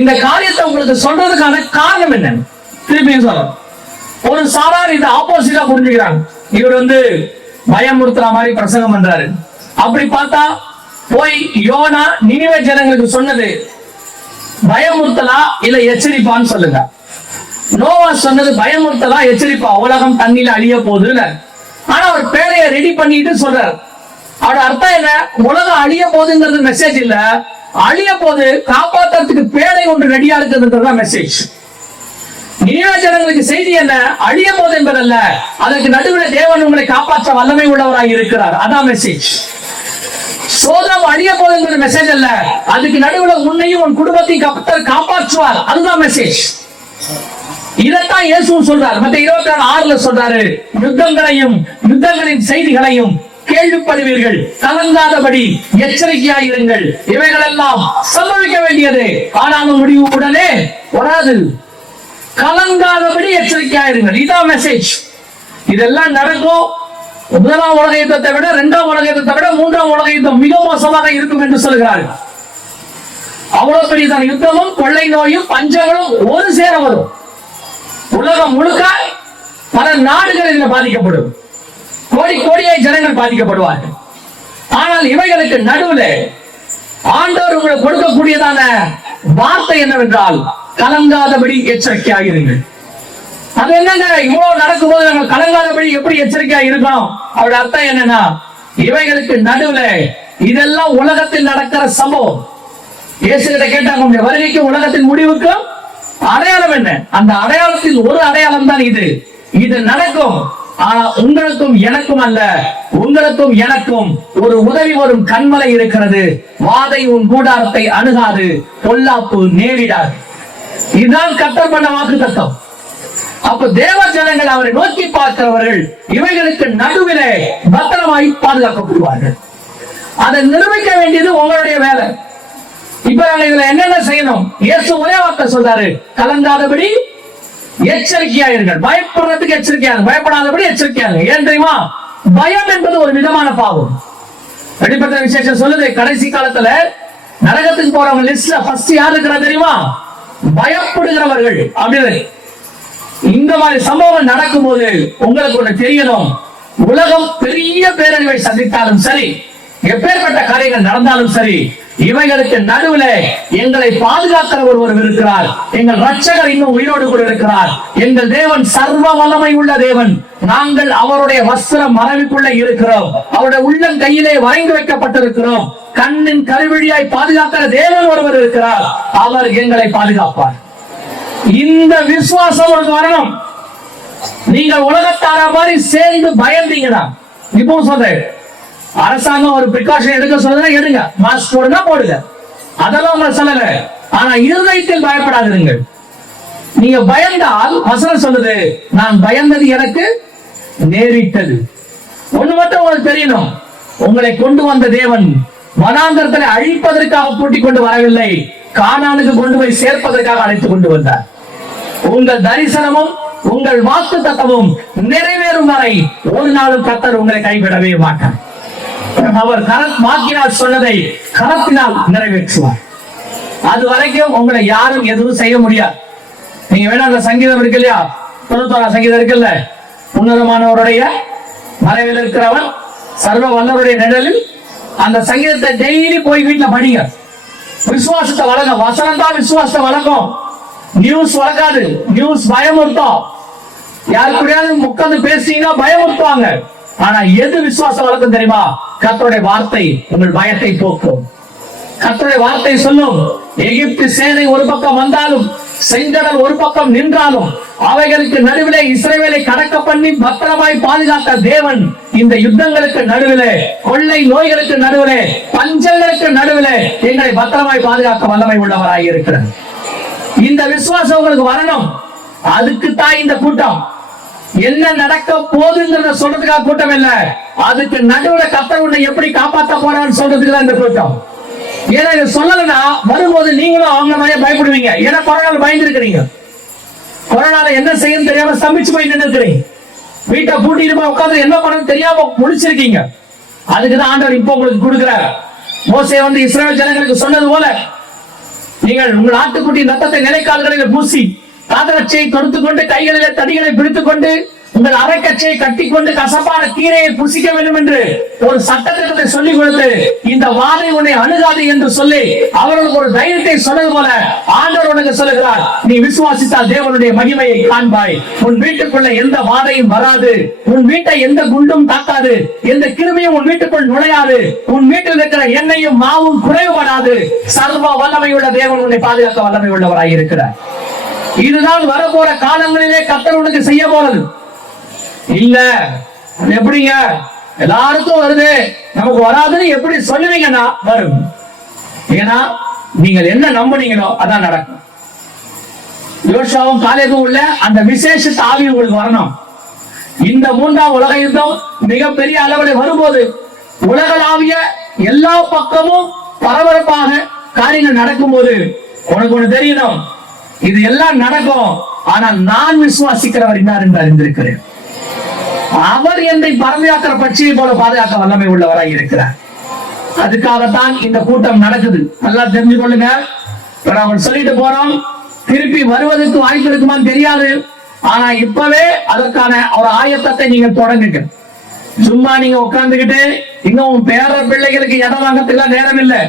இந்த காரியத்தை உங்களுக்கு சொல்றதுக்கான காரணம் என்ன? திருப்பியும் சொல்ல, ஒரு சாரார் இதை ஆப்போசிட்டா புரிஞ்சுக்கிறாங்க. இவர் பயமுறுத்துற மாதிரி பிரசங்கம் பண்றாரு. அப்படி பார்த்தா போய் யோனா நினிவே ஜனங்களுக்கு சொன்னது பயமுறுத்தலா இல்ல எச்சரிப்பான்னு சொல்லுங்க. நோவா சொன்னது பயமுறுத்தலா எச்சரிப்பா, உலகம் தண்ணியில அழிய போகுதுன்னு. ஆனா அவர் பேரைய ரெடி பண்ணிட்டு சொல்றாரு. அவரோட அர்த்தம் என்ன? உலகம் அழிய போகுதுங்கிறது மெசேஜ் இல்ல, அழிய போது காப்பாற்றுறதுக்கு பேரை ஒன்று ரெடியா இருக்குதுன்றதுதான் மெசேஜ். நினிவே ஜனங்களுக்கு செய்தி என்ன? அழிய போது என்பதல்ல, அதற்கு நடுவில் தேவன் உங்களை காப்பாற்ற வல்லமை உள்ளவராக இருக்கிறார், அதான் மெசேஜ். சோதம் அழிய போதுங்கிற மெசேஜ் அல்ல, அதுக்கு நடுவில் உன்னையும் உன் குடும்பத்தையும் கர்த்தர் காப்பாற்றுவார், அதுதான் மெசேஜ். இதைத்தான் இயேசு சொல்றார். மத்த 26:6 சொல்றாரு, யுத்தங்களின் செய்திகளையும் கேள்விப்படுவீர்கள், கலங்காதபடி எச்சரிக்கையாயிருங்கள், இவைகள் எல்லாம் சம்பவிக்க வேண்டியது, ஆனாலும் முடிவு உடனே வராது. கலங்காதபடி எச்சரிக்கையாயிருங்கள், இதான் மெசேஜ். இதெல்லாம் நடக்கும். முதலாம் உலக யுத்தத்தை விட, இரண்டாம் உலக யுத்தத்தை விட, மூன்றாம் உலக யுத்தம் மிக மோசமாக இருக்கும் என்று சொல்கிறார்கள். அவ்வளவு பெரிய யுத்தமும் கொள்ளை நோயும் பஞ்சங்களும் ஒரு சேர வரும். உலகம் முழுக்க பல நாடுகளில் பாதிக்கப்படும், கோடி கோடியாய் ஜனங்கள் பாதிக்கப்படுவார்கள். ஆனால் இவைகளுக்கு நடுவில் ஆண்டவர் உங்களுக்கு கொடுக்கக்கூடியதான வார்த்தை என்னவென்றால், கலங்காதபடி எச்சரிக்கையாயிருங்கள். அது என்னங்க, இவ்வளவு நடக்கும்போது நாங்கள் கலங்காதபடி எப்படி எச்சரிக்கையா இருக்கணும்? அவருடைய அர்த்தம் என்னன்னா, இவைகளுக்கு நடுவில் இதெல்லாம் உலகத்தில் நடக்கிற சம்பவம். இயேசு கிட்ட கேட்டாங்க, உங்களுடைய வருகைக்கும் உலகத்தின் முடிவுக்கும் அடையாளம் என்ன? அந்த அடையாளத்தில் ஒரு அடையாளம் தான் இது. இது நடக்கும், ஆனா உங்களுக்கும் எனக்கும் அல்ல, உங்களுக்கும் எனக்கும் ஒரு உதவி வரும் கண்மலை இருக்கிறது. வாதை உன் கூடாரத்தை அணுகாது, பொல்லாப்பு நேரிடாது. இதுதான் கர்த்தர் பண்ண வாக்குத்தத்தம். அப்ப தேவ ஜனங்கள் அவரை நோக்கி பார்க்கிறவர்கள் இவைகளுக்கு நடுவிலே பத்திரமாய் பாதுகாக்கப்படுவார்கள். அதை நிரூபிக்க வேண்டியது உங்களுடைய வேலை. இப்ப நாங்க இதுல என்னென்ன செய்யணும்? இயேசு ஒரே வார்த்தை சொல்றாரு, கலங்காதபடி எச்சரிக்கையாயிருங்கள். பயப்படுறதுக்கு எச்சரிக்கையாக, பயப்படாதபடி எச்சரிக்கையாக. ஏன் தெரியுமா? பயம் என்பது ஒரு விதமான பாவம். வெளிப்பட்ட விசேஷம் சொல்லுது, கடைசி காலத்துல நரகத்துக்கு போறவங்க லிஸ்ட்ல ஃபர்ஸ்ட் யார் இருக்கிறா தெரியுமா? பயப்படுகிறவர்கள். அப்படின்னு இந்த மாதிரி சம்பவம் நடக்கும் போது உங்களுக்கு ஒண்ணு தெரியணும், உலகம் பெரிய பேரழிவை சந்தித்தாலும் சரி, எப்பேற்பட்ட காரியங்கள் நடந்தாலும் சரி, இவைகளுக்கு நடுவில் எங்களை பாதுகாக்கிற ஒருவர் இருக்கிறார். எங்கள் ரட்சகர் இன்னும் உயிரோடு கூட இருக்கிறார். எங்கள் தேவன் சர்வ வல்லமை உள்ள தேவன். நாங்கள் அவருடைய வஸ்திர மறைவுக்குள்ள இருக்கிறோம். அவருடைய உள்ளம் கையிலே வரைந்து வைக்கப்பட்டிருக்கிறோம். கண்ணின் கருவிழியாய் பாதுகாக்கிற தேவன் ஒருவர் இருக்கிறார். அவர் எங்களை பாதுகாப்பார். இந்த விசுவாசம் உங்களுக்கு வரணும். நீங்க உலகத்தார மாதிரி சேர்ந்து பயந்தீங்கன்னா, இப்போ சொல்றேன், அரசாங்கம் ஒரு பிரிகாஷன் எடுக்க சொல்றதுன்னா எடுங்க, மாஸ்க் போடுங்க போடுங்க, அதெல்லாம் உங்களை சொல்லல. ஆனா இருதயத்தில் பயப்படாதீர்கள். நீங்க பயந்தால் வசனம் சொல்லுது, நான் பயந்தது எனக்கு நேரிட்டது. ஒண்ணு மட்டும் உங்களுக்கு தெரியணும், உங்களை கொண்டு வந்த தேவன் வனாந்தரத்தை அழிப்பதற்காக கூட்டிக் கொண்டு வரவில்லை, கானானுக்கு கொண்டு போய் சேர்ப்பதற்காக அழைத்துக் கொண்டு வந்தார். உங்கள் தரிசனமும் உங்கள் வாக்கு தத்தமும் நிறைவேறும் வரை ஒரு நாளும் கர்த்தர் உங்களை கைவிடவே மாட்டார். அவர் வாக்கினால் சொன்னதை கரத்தினால் நிறைவேற்றுவார். அது வரைக்கும் உங்களை யாரும் எதுவும் செய்ய முடியாது. நீங்க வேணா அந்த சங்கீதம் இருக்கு இல்லையா, 91 சங்கீதம் இருக்குல்ல, உன்னதமானவருடைய மறைவில் இருக்கிறவன் சர்வ வல்லவருடைய நிழலில், அந்த சங்கீதத்தை டெய்லி போய் வீட்டுல படிங்க. விசுவாசத்தை வளர்க்க, வசனம் தான் விசுவாசத்தை வளர்க்கும். நியூஸ் வளர்க்காது. நியூஸ் பயமுறுத்தும். யாரு கூடயாவது உட்கார்ந்து பேசிங்கன்னா பயமுறுத்துவாங்க. ஆனா எது விசுவாசம் வளர்க்கும் தெரியுமா? கர்த்தருடைய வார்த்தை உங்கள் பயத்தை போக்கும். கர்த்தருடைய வார்த்தை சொல்லும், எகிப்து சேனை ஒரு பக்கம் வந்தாலும், செங்கடல் ஒரு பக்கம் நின்றாலும், அவைகளுக்கு நடுவிலே இஸ்ரவேலை கடக்க பண்ணி பத்திரமாய் பாதுகாத்த தேவன் இந்த யுத்தங்களுக்கு நடுவிலே, கொள்ளை நோய்களுக்கு நடுவிலே, பஞ்சங்களுக்கு நடுவிலே எங்களை பத்திரமாய் பாதுகாக்க வல்லமை உள்ளவராய் இருக்கிறார். இந்த விசுவாசம் உங்களுக்கு வரணும். அதுக்கு தான் இந்த கூட்டம். என்ன நடக்க போகுதுங்கிறத சொல்றதுக்காக கூட்டம் இல்ல, அதுக்கு நடுவுல கர்த்தர் உன்னை எப்படி காப்பாற்ற போறான்னு சொல்றதுக்கு தான் இந்த கூட்டம். ஏன்னா இதை சொல்லலைன்னா வரும்போது நீங்களும் அவங்க மாதிரியே பயப்படுவீங்க. ஏன்னா கொரோனால பயந்து இருக்கிறீங்க. கொரோனால என்ன செய்யணும் தெரியாம ஸ்தம்பிச்சு போய் நின்று இருக்கிறீங்க. வீட்டை பூட்டிட்டு போய் உட்காந்து என்ன பண்ணணும் தெரியாம முடிச்சிருக்கீங்க. அதுக்குதான் ஆண்டவர் இப்போ உங்களுக்கு கொடுக்கிறார். மோசே இஸ்ரவேல் ஜனங்களுக்கு சொன்னது போல, நீங்கள் உங்கள் ஆட்டுக்குட்டி ரத்தத்தை நிலைக்கால்களில் பூசி பாதரட்சியை தொடுத்துக் கொண்டு கைகளிலே தடிகளை பிடித்துக் கொண்டு உங்கள் அரைக்கச்சையை கட்டிக்கொண்டு கசப்பான கீரையை புசிக்க வேண்டும் என்று ஒரு சட்டத்திட்டத்தை சொல்லிக் கொடுத்து இந்த வாதை உன்னை அணுகாது என்று சொல்லி அவர்களுக்கு ஒரு தைரியத்தை சொன்னது போல ஆண்டவர் உனக்கு சொல்லுகிறார், நீ விசுவாசித்தால் தேவனுடைய மகிமையை காண்பாய். உன் வீட்டுக்குள்ள எந்த வாதையும் வராது, உன் வீட்டை எந்த குண்டும் தாக்காது, எந்த கிருமியும் உன் வீட்டுக்குள் நுழையாது, உன் வீட்டில் இருக்கிற எண்ணெயும் மாவும் குறைவுபடாது. சர்வ வல்லமையுள்ள தேவன் உன்னை பாதுகாக்க வல்லமை உள்ளவராய் இருக்கிறார். இதுதான் வரப்போற காலங்களிலே கர்த்தர் உனக்கு செய்ய போறது. இல்ல எப்படிங்க எல்லாருக்கும் வருது நமக்கு வராதுன்னு எப்படி சொல்லுவீங்கன்னா வரும். ஏன்னா நீங்கள் என்ன நம்புனீங்களோ அதான் நடக்கும். யோசுவாவும் காலேபும் உள்ள அந்த விசேஷ ஆவி உங்களுக்கு வரணும். இந்த 3ஆம் உலக யுத்தம் மிகப்பெரிய அளவில் வரும்போது உலகளாவிய எல்லா பக்கமும் பரபரப்பாக காரியங்கள் நடக்கும் போது உனக்கு ஒண்ணு தெரியணும், இது எல்லாம் நடக்கும். ஆனால் நான் விசுவாசிக்கிறவர் இன்னார் என்று அறிந்திருக்கிறேன். அவர் என்னை பரமையாக்கிற பட்சியை போல பாதுகாக்க வல்லமை உள்ளவராய் இருக்கிறார். அதுக்காகத்தான் இந்த கூட்டம் நடக்குது. நல்லா தெரிஞ்சு கொள்ளுங்க. நம்ம சொல்லிட்டு போறோம், திருப்பி வருவதற்கு வாய்ப்பு இருக்குமான்னு தெரியாது. ஆனா இப்பவே அதற்கான ஒரு ஆயத்தத்தை நீங்க தொடங்குங்க. சும்மா நீங்க உட்கார்ந்துகிட்டு இன்னும் பேர பிள்ளைகளுக்கு இடம் வாங்கறதுக்கு நேரம் இல்லை.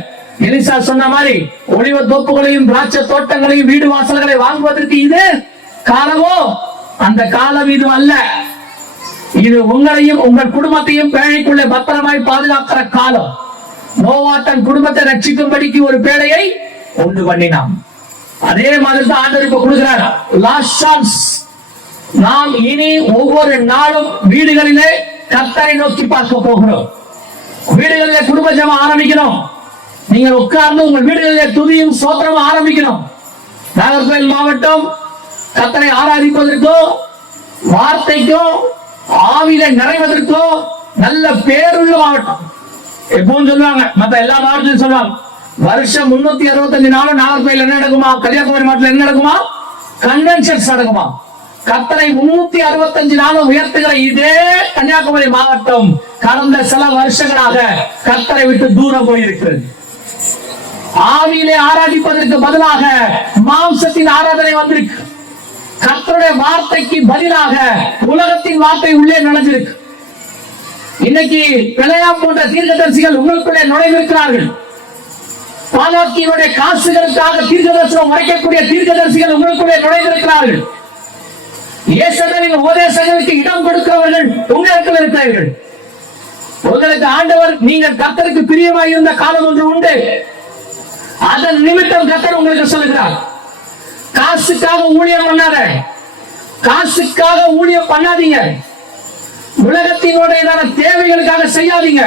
எலிசா சொன்ன மாதிரி ஒளிவ தோப்புகளையும் திராட்சை தோட்டங்களையும் வீடு வாசல்களை வாங்குவதற்கு இது காலமோ? அந்த காலம் இது அல்ல. இது உங்களையும் உங்கள் குடும்பத்தையும் பேழைக்குள்ளே பத்திரமாய் பாதுகாக்கிற காலம். நோவா தன் குடும்பத்தை ரட்சிக்கும்படிக்கு ஒரு பேழையை உண்டு பண்ணினான். அதே மாதிரி தான் ஆண்டவர் இப்ப கொடுக்கிறார். Last chance. நாம் இனி ஒவ்வொரு நாளும் வீடுகளிலே கர்த்தரை நோக்கி பார்க்க போகிறோம். வீடுகளிலே குடும்ப ஜெபம் ஆரம்பிக்கணும். நீங்கள் உட்கார்ந்து உங்கள் வீடுகளிலே துதியும் ஸ்தோத்திரமும் ஆரம்பிக்கணும். நாகர்கோவில் மாவட்டம் கர்த்தரை ஆராதிப்பதற்கோ வார்த்தைக்கோ ஆவியில நிறைவதற்கோ நல்ல பேருள்ள மாவட்டம். எப்பவும் சொல்லுவாங்க, மத்த எல்லா மாவட்டத்திலும் சொல்லுவாங்க, வருஷம் 365 நாளும் நாகர்கோவில் என்ன நடக்குமா, கன்னியாகுமரி மாவட்டத்தில் என்ன நடக்குமா, கன்வென்ஷன்ஸ் நடக்குமா. கர்த்தரை 365 நாளும் உயர்த்துகிற இதே கன்னியாகுமரி மாவட்டம் கடந்த சில வருஷங்களாக கர்த்தரை விட்டு தூரம் போயிருக்கிறது. ஆவியிலே ஆராதிப்பதற்கு பதிலாக மாம்சத்தின் ஆராதனை வந்திருக்கு. கர்த்தருடைய வார்த்தைக்கு பதிலாக உலகத்தின் வார்த்தை உள்ளே நுழைஞ்சிருக்கு. இன்னைக்கு பிழையாம் போன்ற தீர்க்கதரிசிகள் உங்களுக்குள்ளே நுழைந்திருக்கிறார்கள். பாலாக்கியினுடைய காசுகளுக்காக தீர்க்கதரிசனம் உரைக்கக்கூடிய தீர்க்கதரிசிகள் உங்களுக்குள்ளே நுழைந்திருக்கிறார்கள். இயேசுவின் உபதேசங்களுக்கு இடம் கொடுக்கிறவர்கள் உங்களுக்கு இருக்கிறார்கள். உங்களுக்கு ஆண்டவர் நீங்கள் கர்த்தருக்கு பிரியமாய் இருந்த காலம் ஒன்று உண்டு. அதன் நிமித்தம் கர்த்தர் உங்களுக்கு சொல்லுகிறார், காசுக்காக ஊழியம் பண்ணாத, காசுக்காக ஊழியம் பண்ணாதீங்க, உலகத்தினுடைய தேவைகளுக்காக செய்யாதீங்க,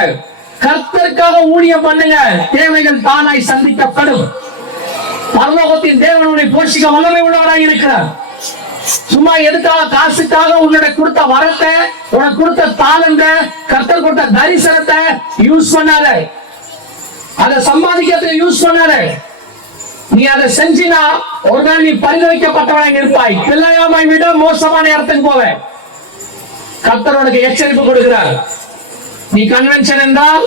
கர்த்தருக்காக ஊழியம் பண்ணுங்க. தேவைகள் தானாய் சந்திக்கப்படும். பரலோகத்தின் தேவனுடைய போஷிக்க வல்லமை உள்ளவராய் இருக்கிறார். சும்மா எதுக்காக காசுக்காக உன்னுடைய கொடுத்த வரத்தை, உனக்கு கொடுத்த தாளந்த, கர்த்தர் கொடுத்த தரிசனத்தை யூஸ் பண்ணாத, அதை சம்பாதிக்கிறதுக்கு யூஸ் பண்ணாத. நீ அதை செஞ்சினா ஒரு நாள் நீ பரிந்துரைக்கப்பட்டவனாய் இருப்பாய். பிள்ளையாமை விட மோசமான இடத்துக்கு போவ. கர்த்தர் உனக்கு எச்சரிப்பு கொடுக்கிறார். நீ கன்வென்ஷன் என்றால்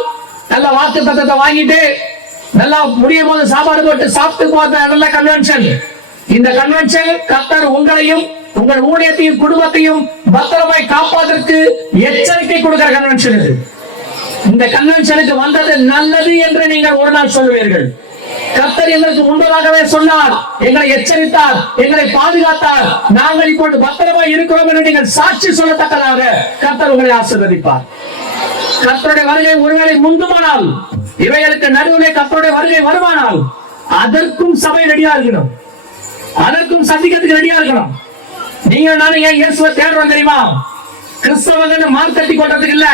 நல்ல வாக்கு தத்தத்தை வாங்கிட்டு நல்லா முடியும் போது சாப்பாடு போட்டு சாப்பிட்டு போற நல்ல கன்வென்ஷன். இந்த கன்வென்ஷன் கர்த்தர் உங்களையும் உங்கள் ஊழியத்தையும் குடும்பத்தையும் பத்திரமாய் காப்பதற்கு எச்சரிக்கை கொடுக்கிற கன்வென்ஷன் இது. இந்த கன்வென்ஷனுக்கு வந்தது நல்லது என்று நீங்கள் ஒரு நாள் சொல்லுவீர்கள். கர்த்தர் எங்களுக்கு முன்பதாகவே சொன்னார், எங்களை எச்சரித்தார், எங்களை பாதுகாத்தார், நாங்கள் இப்போது பத்திரமாய் இருக்கிறோம் என்று நீங்கள் சாட்சி சொல்லத்தக்கதாக கர்த்தர் உங்களை ஆசீர்வதிப்பார். கர்த்தருடைய வருகை ஒருவேளை முந்துமானால், இவைகளுக்கு நடுவிலே கர்த்தருடைய வருகை வருமானால், அதற்கும் சபை ரெடியா இருக்கணும், அதற்கும் சந்திக்கிறதுக்கு ரெடியா இருக்கணும். நீங்க நானும் ஏன் இயேசுவை தேடுறோம் தெரியுமா? கிறிஸ்தவங்க மார்க்கெட்டி கொண்டதுக்கு இல்ல.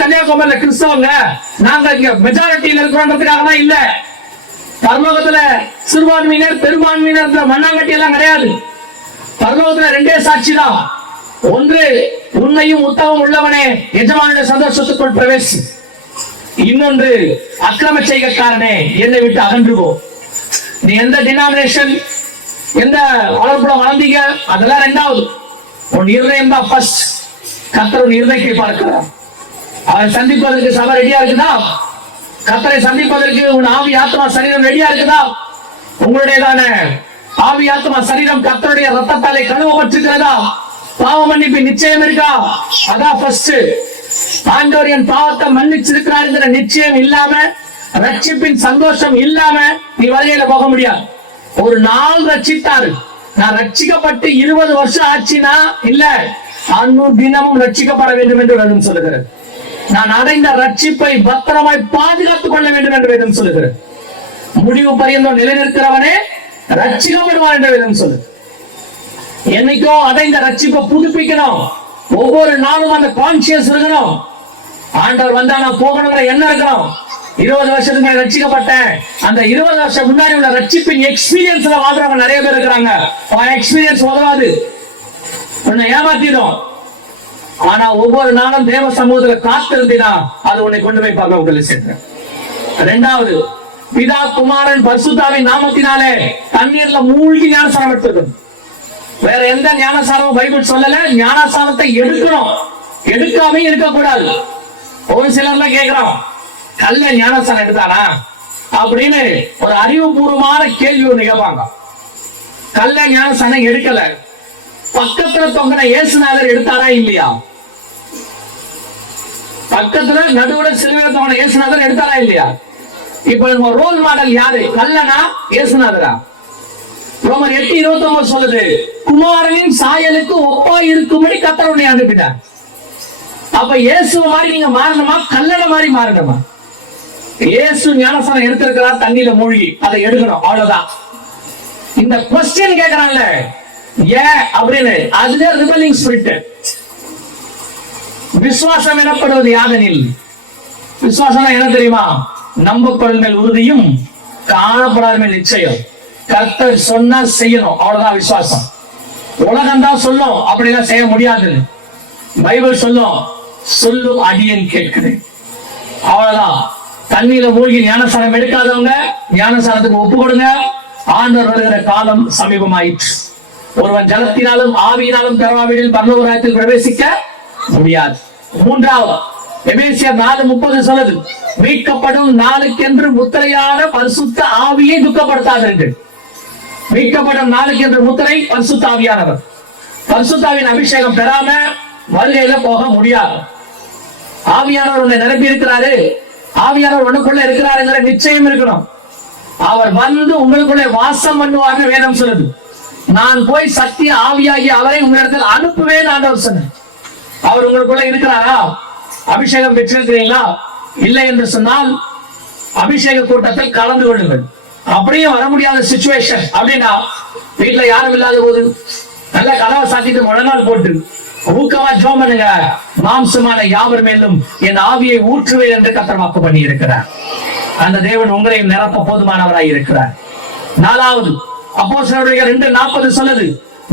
கன்னியாகுமரியில கிறிஸ்தவங்க நாங்க இங்க மெஜாரிட்டியில இருக்கிறோன்றதுக்காக இல்ல. பரலோகத்துல சிறுபான்மையினர் பெரும்பான்மையினர் மண்ணாங்கட்டி எல்லாம் கிடையாது. பரலோகத்துல ரெண்டே சாட்சி தான். ஒன்று, உன்னையும் உத்தமம் உள்ளவனே எஜமானுடைய சந்தோஷத்துக்குள் பிரவேசி. இன்னொன்று, அக்கிரம செய்கைக்காரனே என்னை விட்டு அகன்றுவோ. நீ எந்த டினாமினேஷன், எந்த வளர்ப்புல வளர்ந்தீங்க, அதெல்லாம் ரெண்டாவது. உன் இருதயம் தான் ஃபர்ஸ்ட். கர்த்தர் உன் இருதயத்தை பார்க்கிறார். அவரை சந்திப்பதற்கு சபை ரெடியா இருக்குதா? கர்த்தரை சந்திப்பதற்கு உன் ஆவி ஆத்மா சரீரம் ரெடியா இருக்குதா? உங்களுடையதான ஆவி ஆத்மா சரீரம் கர்த்தருடைய ரத்தத்தாலே கழுவப்பட்டிருக்கிறதா? பாவ மன்னிப்பு நிச்சயம் இருக்கா? அதான் ஃபர்ஸ்ட். ஆண்டவர் என் பாவத்தை மன்னிச்சிருக்கிறாருங்கிற நிச்சயம் இல்லாம, ரட்சிப்பின் சந்தோஷம் இல்லாம நீ வருகையில போக முடியாது. ஒரு நாள் ரட்சித்தாரு, நான் ரட்சிக்கப்பட்டு 20 வருஷம் ஆச்சுன்னா இல்ல, தினமும் ரட்சிக்கப்பட வேண்டும் என்று வேதம் சொல்லுகிறது. நான் அடைந்த ரட்சிப்பை பத்திரமாய் பாதுகாத்துக் கொள்ள வேண்டும் என்று வேதம் சொல்லுகிறது. முடிவு பரியந்தம் நிலைநிற்கிறவனே ரட்சிக்கப்படுவான் என்று வேதம் சொல்லு. என்னைக்கோ அடைந்த ரட்சிப்பை புதுப்பிக்கணும். ஒவ்வொரு நாளும் அந்த கான்சியஸ் இருக்கணும். ஆண்டவர் வந்தா நான் போகணுங்கிற எண்ணம் இருக்கணும். 20 வருஷத்துக்கு மேல ரட்சிக்கப்பட்டேன், அந்த 20 வருஷம் முன்னாடி உள்ள ரட்சிப்பின் எக்ஸ்பீரியன்ஸ்ல வாழ்றவங்க நிறைய பேர் இருக்கிறாங்க. எக்ஸ்பீரியன்ஸ் உதவாது, உன்னை ஏமாத்திடும். ஆனா ஒவ்வொரு நாளும் தேவ சமூகத்துல காத்திருந்தீனா அது உன்னை கொண்டு போய் பரலோகத்துல சேர்க்கிறேன். இரண்டாவது, பிதா குமாரன் பரிசுத்தாவின் நாமத்தினாலே தண்ணீர்ல மூழ்கி ஞானசாரம் எடுத்துக்கணும். வேற எந்த ஞானசாரமும் பைபிள் சொல்லல. ஞானசாரத்தை எடுக்கணும், எடுக்காம இருக்கக்கூடாது. ஒரு சிலர்லாம் கேட்கிறோம், கல்ல ஞானசாரம் எடுத்தானா அப்படின்னு ஒரு அறிவுபூர்வமான கேள்வி ஒண்ணு கேட்பாங்க. கல்ல ஞானசாரம் எடுக்கல, பக்கத்துல தொங்கின இயேசுநாதர் எடுத்தாரா இல்லையா? பக்கத்துல நடுவுல சிலுவையில தொங்கின இயேசுநாதர் எடுத்தாரா இல்லையா? இப்ப ரோல் மாடல் யாரு? கல்லனா இயேசுநாதரா? ரோமர் 8:29 சொல்லுது, குமாரனின் சாயலுக்கு ஒப்பா இருக்கும்படி கர்த்தர் உன்னை அனுப்பினார். அப்ப இயேசு மாதிரி நீங்க மாறணுமா, கல்லன மாதிரி மாறணுமா? இயேசு ஞானசாரம் எடுத்திருக்கிறார் தண்ணியில மூழ்கி, அதை எடுக்கணும், அவ்வளவுதான். இந்த கொஸ்டின் கேட்கறான்ல ஏன் அப்படின்னு, அதுல ரிபெல்லிங் ஸ்பிரிட். விசுவாசம் எனப்படுவது யாதெனில், விசுவாசம் என்ன தெரியுமா? நம்பப்படும் மேல் உறுதியும் காணப்படாத மேல் நிச்சயம். கர்த்தர் சொன்னா செய்யணும், அவ்வளவுதான் விசுவாசம். உலகம் தான் சொல்லும் அப்படிலாம் செய்ய முடியாது. பைபிள் சொல்லும், சொல்லும் அடியேன் கேட்கிறேன், அவ்வளவுதான். தண்ணியில மூழ்கி ஞானசாரம் எடுக்காதவங்க ஞானசாரத்துக்கு ஒப்பு கொடுங்க. ஆண்டவர் வருகிற காலம் சமீபமாயிற்று. ஒருவன் ஜலத்தினாலும் ஆவியினாலும் பெறாவிடில் பரலோக ராஜ்யத்தில் பிரவேசிக்க முடியாது. மூன்றாவது, எபேசியர் 4:30 சொல்லுது, மீட்கப்படும் நாளுக்கென்று முத்திரையான பரிசுத்த ஆவியை துக்கப்படுத்தாது. மீட்கப்படும் நாளுக்கென்று முத்திரை பரிசுத்த ஆவியானவர். பரிசுத்தாவின் அபிஷேகம் பெறாம வருகையில போக முடியாது. ஆவியானவர் உன்னை நிரப்பி இருக்கிறாரு, ஆவியானவர் உனக்குள்ள இருக்கிறாருங்கிற நிச்சயம் இருக்கணும். அவர் வந்து உங்களுக்குள்ளே வாசம் பண்ணுவார்னு வேதம் சொல்லுது. நான் போய் சத்திய ஆவியாகி அவரை உங்களிடத்தில் அனுப்புவேன் ஆண்டவர் சொன்னார். அவர் உங்களுக்குள்ள இருக்கிறாரா? அபிஷேகம் பெற்றிருக்கிறீங்களா? இல்லை என்று சொன்னால் அபிஷேக கூட்டத்தில் கலந்து கொள்ளுங்கள். அப்படியே வர முடியாத சிச்சுவேஷன் அப்படின்னா, வீட்டுல யாரும் இல்லாத போது நல்ல கதவை சாத்திட்டு முழங்கால் போட்டு ஊக்கமா ஜெபம் பண்ணுங்க. மாம்சமான யாவர் மேலும் என் ஆவியை ஊற்றுவேன் என்று கர்த்தர் வாக்கு பண்ணி இருக்கிறார். அந்த தேவன் உங்களையும் நிரப்ப போதுமானவராய் இருக்கிறார். நாலாவது, அப்போஸ்தலர்களுடைய 2:40 சொல்லுது,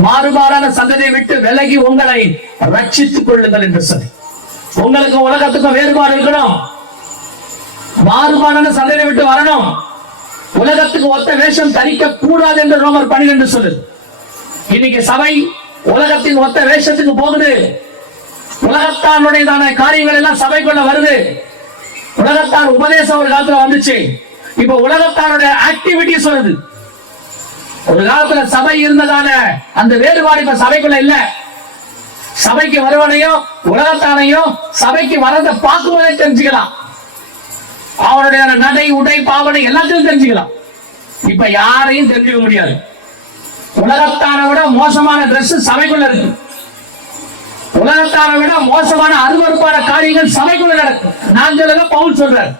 மாறுபாடான சந்ததியை விட்டு விலகி உங்களை ரட்சித்துக் கொள்ளுங்கள் என்று சொல்லி. உங்களுக்கு உலகத்துக்கும் வேறுபாடு இருக்கணும். மாறுபாடான சந்ததியை விட்டு வரணும். உலகத்துக்கு ஒத்த வேஷம் தரிக்க கூடாது என்று ரோமர் 12 சொல்லுது. இன்னைக்கு சபை உலகத்தின் ஒத்த வேஷத்துக்கு போகுது. உலகத்தானுடையதான காரியங்கள் எல்லாம் சபைக்குள்ள வருது. உலகத்தான் உபதேசம் ஒரு காலத்துல வந்துச்சு, இப்ப உலகத்தானுடைய ஆக்டிவிட்டி சொல்லுது. ஒரு காலத்துல சபை இருந்ததான அந்த வேறுபாடு இப்ப சபைக்குள்ள இல்ல. சபைக்கு வருவனையும் உலகத்தானையும் சபைக்கு வரத பார்க்குவதை தெரிஞ்சுக்கலாம். அவனுடைய நடை உடை பாவனை எல்லாத்தையும் தெரிஞ்சுக்கலாம். இப்ப யாரையும் தெரிஞ்சுக்க முடியாது. உலகத்தான விட மோசமான டிரெஸ் சபைக்குள்ள இருக்கு. உலகத்தான விட மோசமான அருவருப்பான காரியங்கள் சபைக்குள்ள நடக்கும். நான் சொல்ல பவுல் சொல்றார்,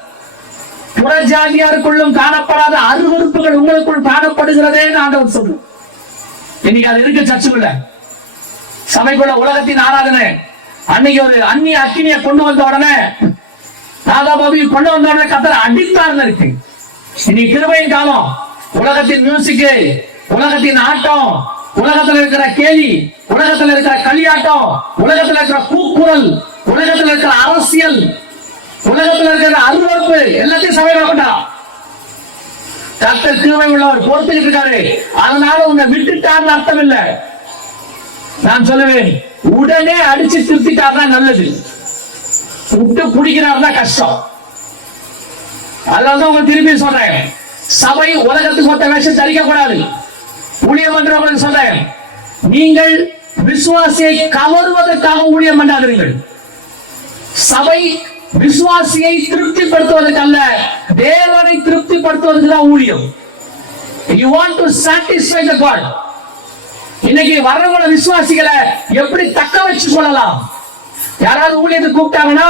புறஜாதியாருக்குள்ளும் காணப்படாத அருவருப்புகள் உங்களுக்குள் காணப்படுகிறதே ஆண்டவர் சொல்றேன். இன்னைக்கு அது இருக்கு சர்ச்சுக்குள்ள, சபைக்குள்ள. உலகத்தின் ஆராதனை அன்னைக்கு ஒரு அந்நிய அக்கினியை கொண்டு வந்த உடனே, நாகாபாபியை கொண்டு வந்த உடனே கர்த்தர் அடித்தார்னு இருக்கு. இன்னைக்கு கிருபையின் காலம். உலகத்தின் மியூசிக், உலகத்தின் ஆட்டம், உலகத்துல இருக்கிற கேலி, உலகத்துல இருக்கிற களியாட்டம், உலகத்துல இருக்கிற கூக்குரல், உலகத்துல இருக்கிற அரசியல், உலகத்துல இருக்கிற அருவருப்பு எல்லாத்தையும் சபையில கொண்டான். கர்த்தர் கிருபை உள்ளவர் பொறுத்துக்கிட்டு இருக்காரு. அதனால உன்னை விட்டுட்டார்னு அர்த்தம் இல்ல. நான் சொல்லுவேன், உடனே அடிச்சு திருத்திட்டார்னா நல்லது. விட்டு குடிக்கிறார்னா கஷ்டம். அதனாலதான் உங்க திருப்பி சொல்றேன், சபை உலகத்துக்கு ஒத்த வேஷம் தரிக்க கூடாது. ஊழியம் பண்றவங்களுக்கு சொல்றேன், நீங்கள் விசுவாசியை கவருவதற்காக ஊழியம் பண்ணாதீர்கள். சபை விசுவாசியை திருப்திப்படுத்துவதற்கு அல்ல, தேவனை திருப்திப்படுத்துவதற்கு தான் ஊழியம். You want to satisfy the God. இன்னைக்கு வரவங்கள விசுவாசிகளை எப்படி தக்க வச்சு கொள்ளலாம்? யாராவது ஊழியத்தை கூப்பிட்டாங்கன்னா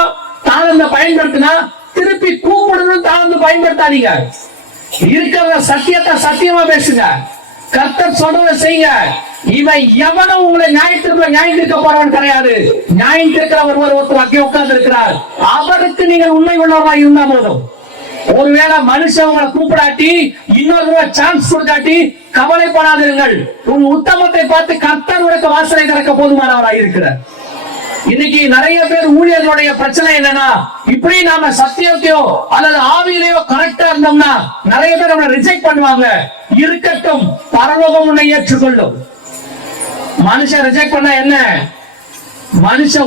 தாளந்த பயன்படுத்தினா திருப்பி கூப்பிடணும், தாளந்து பயன்படுத்தாதீங்க. இருக்கிற சத்தியத்தை சத்தியமா பேசுங்க, கர்த்தர் சொல்றதை செய்யுங்க. இவன் எவனும் உங்களை நியாயம் தீர்க்க போறவன் கிடையாது. நியாயம் தீர்க்கிற ஒருத்தர் அங்கே உட்கார்ந்து இருக்கிறார். அவருக்கு நீங்கள் உண்மை உள்ளவராக இருந்தா போதும். ஒருவேளை மனுஷன் உங்களை கூப்பிடாட்டி, இன்னொரு சான்ஸ் கொடுக்காட்டி கவலைப்படாதீர்கள். உன் உத்தமத்தை பார்த்து கர்த்தர் உனக்கு வாசலை திறக்க போதுமானவராக இருக்கிறார். இன்னைக்கு நிறைய பேர் ஊழியர்களுடைய பிரச்சனை என்னன்னா, இப்படி நாம சத்தியத்தையோ அல்லது ஆவியிலையோ கரெக்டா இருந்தோம்னா நிறைய பேர் அவனை ரிஜெக்ட் பண்ணுவாங்க. இருக்கட்டும், பரலோகம் உன்னை ஏற்றுக்கொள்ளும். மனுஷன் ரிஜெக்ட் பண்ணா என்ன?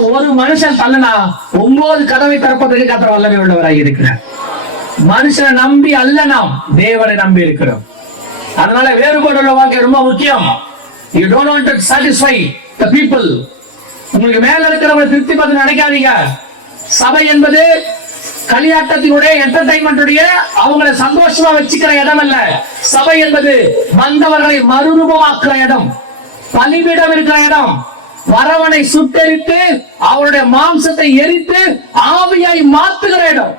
ஒரு மனுஷன் தள்ளனா 9 கதவை திறப்பதற்கு கர்த்தர் வல்லமை உள்ளவராக இருக்கிறார். மனுஷனை நம்பி அல்ல, நாம் தேவனை நம்பி இருக்கிறோம். அதனால வேறுபாடு உள்ள வாழ்க்கை ரொம்ப முக்கியம். You don't want to satisfy the people. உங்களுக்கு மேல இருக்கிறவங்க திருப்தி பார்த்து நினைக்காதீங்க. சபை என்பது களியாட்டத்தினுடைய என்டர்டைன்மெண்டுடைய அவங்களை சந்தோஷமா வச்சுக்கிற இடம் அல்ல. சபை என்பது வந்தவர்களை மறுரூபமாக்குற இடம், பலிபீடம் இருக்கிற இடம், வரவனை சுட்டெரித்து அவருடைய மாம்சத்தை எரித்து ஆவியாய் மாத்துகிற இடம்.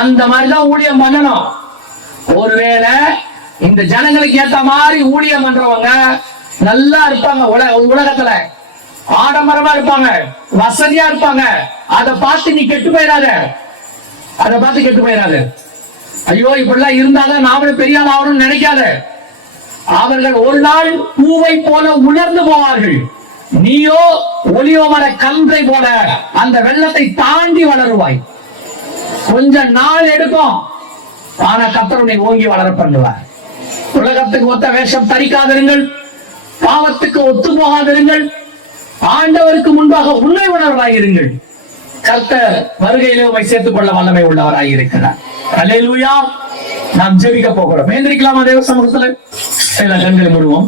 அந்த மாதிரிதான் ஊழியம் பண்ணணும். ஒருவேளை இந்த ஜனங்களுக்கு ஏத்த மாதிரி ஊழியம் பண்றவங்க நல்லா இருப்பாங்க, உலகத்துல ஆடம்பரமா இருப்பாங்க, வசதியா இருப்பாங்க. அதை பார்த்து நீ கெட்டு போயிடாத, அதை பார்த்து கெட்டு போயிடாத. ஐயோ இப்படிலாம் இருந்தாதான் நாமளும் பெரிய ஆள் ஆகணும்னு நினைக்காத. அவர்கள் ஒரு நாள் பூவை போல உணர்ந்து போவார்கள். நீயோ ஒலியோ மர கன்றை போல அந்த வெள்ளத்தை தாண்டி வளருவாய். கொஞ்ச நாள் எடுக்கும், ஆனா கர்த்தருடைய ஓங்கி வளர பண்ணுவார். உலகத்துக்கு ஒத்த வேஷம் தரிக்காதிருங்கள், பாவத்துக்கு ஒத்து போகாதிருங்கள், ஆண்டவருக்கு முன்பாக உண்மை உணர்வாயிருங்கள். கர்த்தர் வருகையிலே உம்மை சேர்த்துக் கொள்ள வல்லமை உள்ளவராய் இருக்கிறார். அல்லேலூயா. நாம் ஜெபிக்க போகிறோம். எழுந்திருக்கலாமா தேவ சமூகத்துல? கண்களை மூடுவோம்.